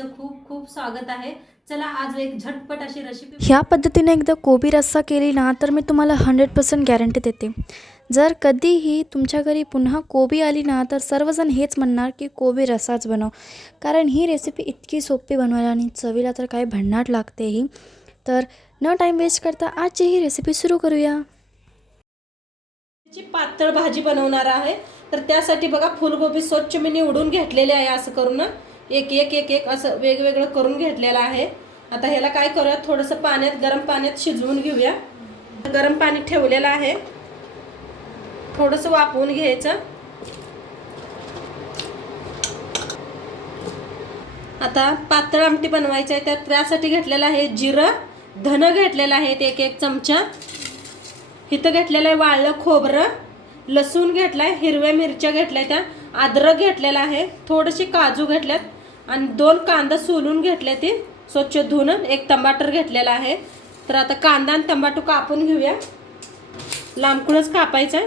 तुमचं खूप खूप स्वागत आहे. चला आज एक झटपट अशी रेसिपी. ह्या पद्धतीने एकदा कोबी रस्सा केली ना तर मी तुम्हाला 100% गॅरंटी देते. जर कधीही तुमच्या घरी पुन्हा कोबी आली ना तर सर्वजण हेच म्हणणार की कोबी रस्साच बनव. कारण ही रेसिपी इतकी सोपी बनवायला आणि चवीला तर काय भन्नाट लागते ही. तर न टाईम वेस्ट करता आजची ही रेसिपी सुरू करूया. ची पातळ भाजी बनवणार आहे. तर त्यासाठी बघा फुलगोबी स्वच्छ मी निवडून घेतलेले आहे. असं करून ना एक एक एक एक असं वेगवेगळं करून घेतलेलं आहे. आता ह्याला काय करूया, थोडंसं पाण्यात गरम पाण्यात शिजवून घेऊया. गरम पाणी ठेवलेलं आहे, थोडंसं वाफवून घ्यायचं. आता पातळ आमटी बनवायची आहे, तर त्यासाठी घेतलेलं आहे जिरं, धन घेतलेलं आहे एक एक चमचा. इथं घेतलेलं आहे वाळलं खोबरं, लसूण घेतलाय, हिरव्या मिरच्या घेतल्या, त्या अद्रक घेतलेला आहे, थोडेसे काजू घेतल्यात आणि 2 कांदा सोलून घेतले ते स्वच्छ धुवून, एक टमाटर घेतलेला आहे. तर आता कांदा आणि टमाटर कापून घेऊया. लांबकूनच कापायचं आहे,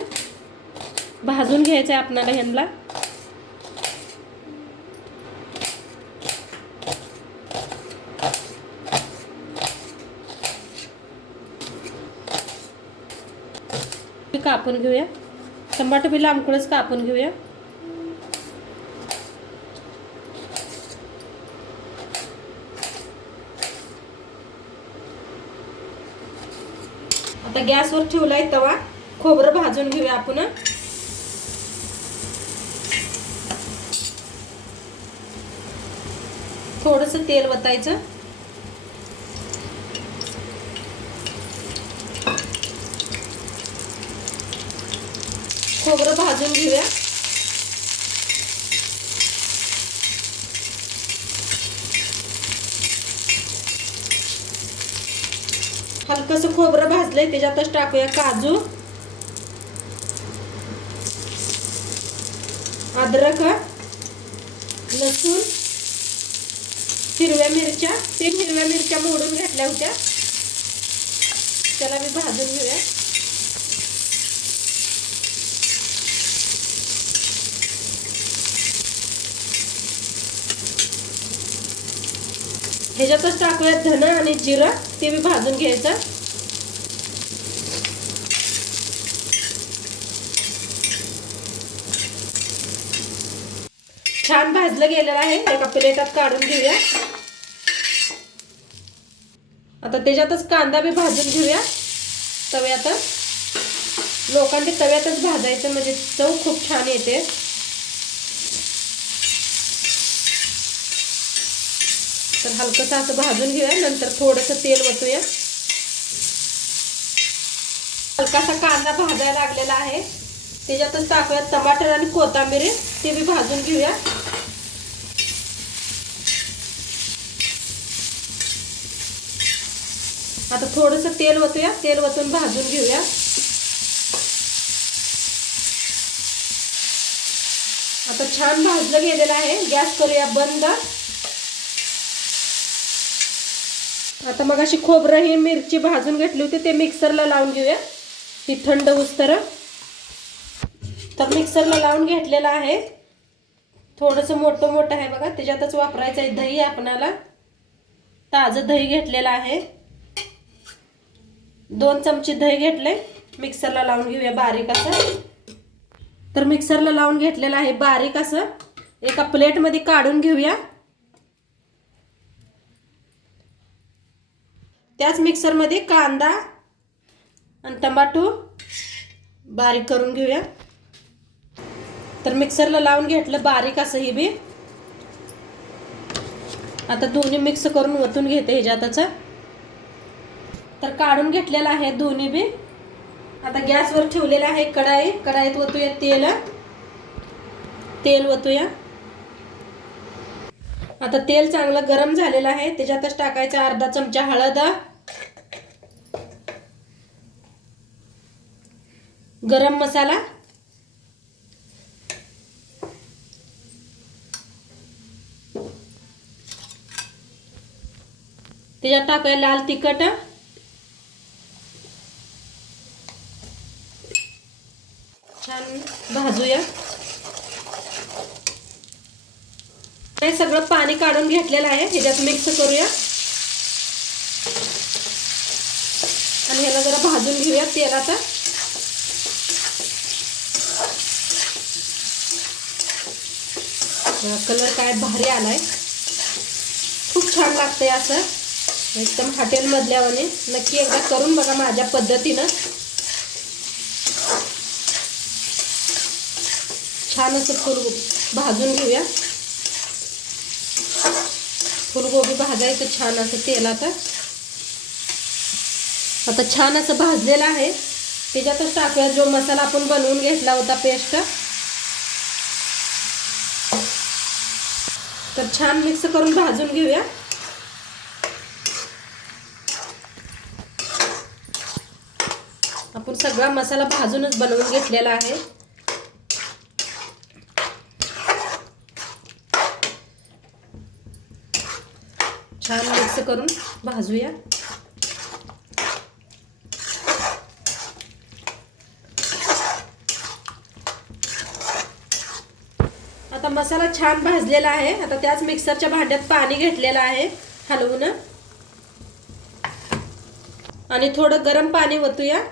भाजून घ्यायचं आहे आपल्याला ह्यांना. कापून घेऊया, टमाटर बी लांबकूनच कापून घेऊया. आता गॅसवर ठेवलाय तवा, खोबरं भाजून घेऊया आपण. थोडंसं तेल वतायचं. खोबरं भाजून घेऊया. हलकसं खोबरं भाजलंय, त्याच्यातच टाकूया काजू, अद्रक, लसूण, हिरव्या मिरच्या. 3 हिरव्या मिरच्या मोडून घेतल्या होत्या, त्याला मी भाजून घेऊया. ह्याच्यातच टाकूया धन आणि जिरं, ते बी भाजून घ्यायचं. छान भाजलं गेलेलं आहे, एका प्लेटात काढून घेऊया. आता त्याच्यातच कांदा बी भाजून घेऊया तव्यात. लोकांनी तव्यातच भाजायचं म्हणजे चव खूप छान येते. तर हलकसं असं भाजून घेऊया. नंतर थोडंसं तेल वतूया. हलकासा कांदा भाजायला लागलेला आहे, त्याच्यातच टाकूया टमाटर आणि कोथिंबीर, ते बी भाजून घेऊया. आता थोडंसं तेल वतूया, तेल वतून भाजून घेऊया. आता छान भाजलं गेलेलं आहे, गॅस करूया बंद. आता मग अशी खोबरं ही मिरची भाजून घेतली होती, ते मिक्सरला लावून घेऊया. ती थंड होईस्तोवर. तर मिक्सरला लावून घेतलेलं आहे. थोडंसं मोठं मोठं आहे बघा, त्याच्यातच वापरायचं आहे दही. आपणाला ताजं दही घेतलेलं आहे, 2 चमचे दही घेतले. मिक्सरला लावून घेऊया बारीक असं. तर मिक्सरला लावून घेतलेलं आहे बारीक असं, एका प्लेटमध्ये काढून घेऊया. त्याच मिक्सरमध्ये कांदा आणि टमाटो बारीक करून घेऊया. तर मिक्सरला लावून घेतलं बारीक असं हे बी. आता दोन्ही मिक्स करून वतून घेते ह्याच्यातच. तर काढून घेतलेलं आहे दोन्ही बी. आता गॅसवर ठेवलेलं आहे कढाई, कढाईत वतूया तेल वतूया. आता तेल चांगलं गरम झालेलं आहे, त्याच्यातच टाकायचं अर्धा चमचा हळद, गरम मसाला, त्याच्यात टाकूया लाल तिखट, छान भाजूया. हे सगळं पाणी काढून घेतलेलं आहे, ह्याच्यात मिक्स करूया आणि ह्याला जरा भाजून घेऊया तेलात. कलर काय भारी आलाय, खूप छान लागतंय असं एकदम हॉटेल मधल्यावाने. नक्की एकदा करून बघा माझ्या पद्धतीनं. छान असं भाजून घेऊया. फुलगोबी भाजायचं छान असं तेलात. आता छान असं भाजलेलं आहे, त्याच्यातच टाकूया जो मसाला आपण बनवून घेतला होता पेस्ट. तर छान मिक्स करून भाजून घेऊया. आपण सगळा मसाला भाजूनच बनवून घेतलेला आहे. छान मिक्स करून भाजूया. आता मसाला छान भाजलेला आहे. आता त्याच मिक्सरच्या भांड्यात पाणी घेतलेलं आहे हलवून आणि थोडं गरम पाणी ओतूया.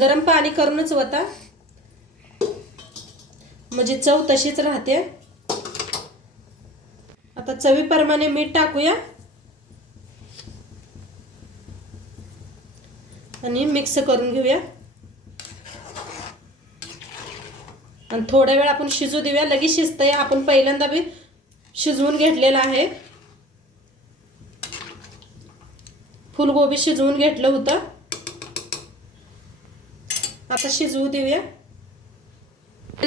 गरम पाणी करूनच ओता, म्हणजे चव तशीच राहते. आता चवीप्रमाणे मीठ टाकूया आणि मिक्स करून घेऊया आणि थोडा वेळ आपण शिजू देऊया. लगेच शिजतंय, आपण पहिल्यांदा बी शिजवून घेतलेलं आहे. फुलगोबी शिजवून घेतलं होतं, आता शिजवू देऊया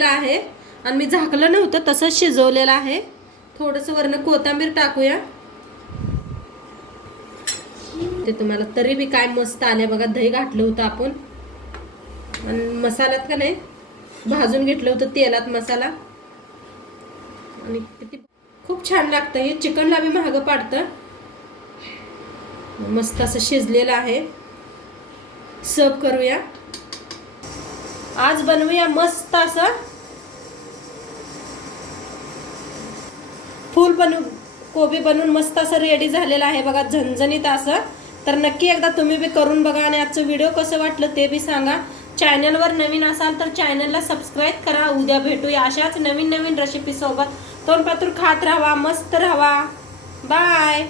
आहे. आणि मी झाकलं नव्हतं, तसंच शिजवलेलं आहे. थोडंसं वरनं कोथिंबीर टाकूया. ते तुम्हाला तरी बी काय मस्त आले बघा. दही घातलं होतं आपण आणि मसाल्यात का नाही भाजून घेतलं होतं तेलात मसाला आणि किती खूप छान लागतं. हे चिकनला बी महाग पडतं. मस्त असं शिजलेलं आहे. सर्व करूया. आज बनवूया मस्त असं कोबी बनवून मस्त असं रेडी झालेलं आहे बघा, झणझणीत असं. तर नक्की एकदा तुम्ही बी करून बघा आणि आजचं व्हिडिओ कसं वाटलं ते बी सांगा. चॅनलवर नवीन असाल तर चॅनलला सबस्क्राईब करा. उद्या भेटूया अशाच नवीन नवीन रेसिपी सोबत. तोंडपातूर खात राहा, मस्त राहा. बाय.